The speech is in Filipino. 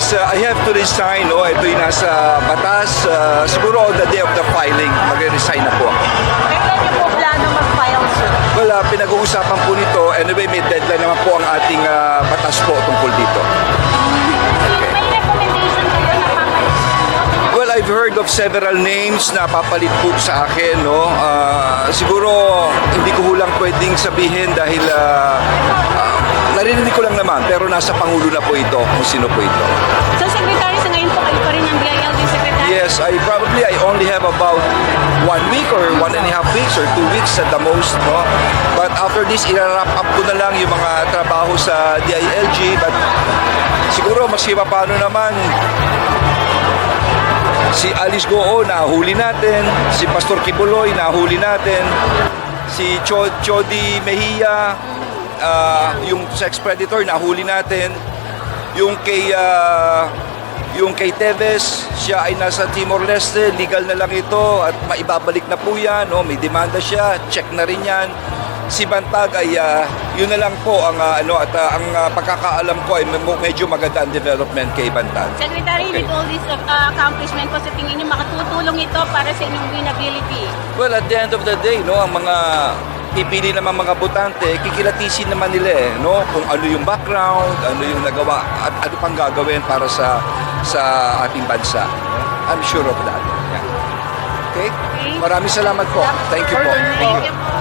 Yes, I have to resign. No? Ito'y nasa batas. Siguro on the day of the filing, mag-resign na po ako. Kailan niyo po plano mag-file, sir? Wala, pinag-uusapan po nito. Anyway, may deadline naman po ang ating batas po tungkol dito. May recommendation kayo na papalit? Well, I've heard of several names na papalit po sa akin. No? Siguro, hindi ko hulang pwedeng sabihin dahil narinig ko lang naman. Pero nasa Pangulo na po ito kung sino po ito. So, Secretary, sa ngayon po kayo pa rin ang DILG Secretary? Yes, I only have about 1 week or 1.5 weeks or 2 weeks at the most. No? But after this, i-wrap up ko na lang yung mga trabaho sa DILG. But siguro, mas paano naman, si Alice Goo, nahuli natin. Si Pastor Kibuloy, nahuli natin. Si Chody Mejia, yung sex predator, nahuli natin. Yung kay Teves, siya ay nasa Timor-Leste, legal na lang ito at maibabalik na po yan. No? May demanda siya, check na rin yan. Si Bantag ay yun na lang po ang ang pagkakaalam ko ay medyo maganda ang development kay Bantag. Secretary, Okay. with all this accomplishment po, sa tingin niyo makatutulong ito para sa inyong winnability? Well, at the end of the day, no, ang mga pipili naman mga botante, kikilatisin naman nila no, kung ano yung background, ano yung nagawa at ano pang gagawin para sa ating bansa. I'm sure of that. Yeah. Okay? Maraming salamat po. Thank you po. Thank you po.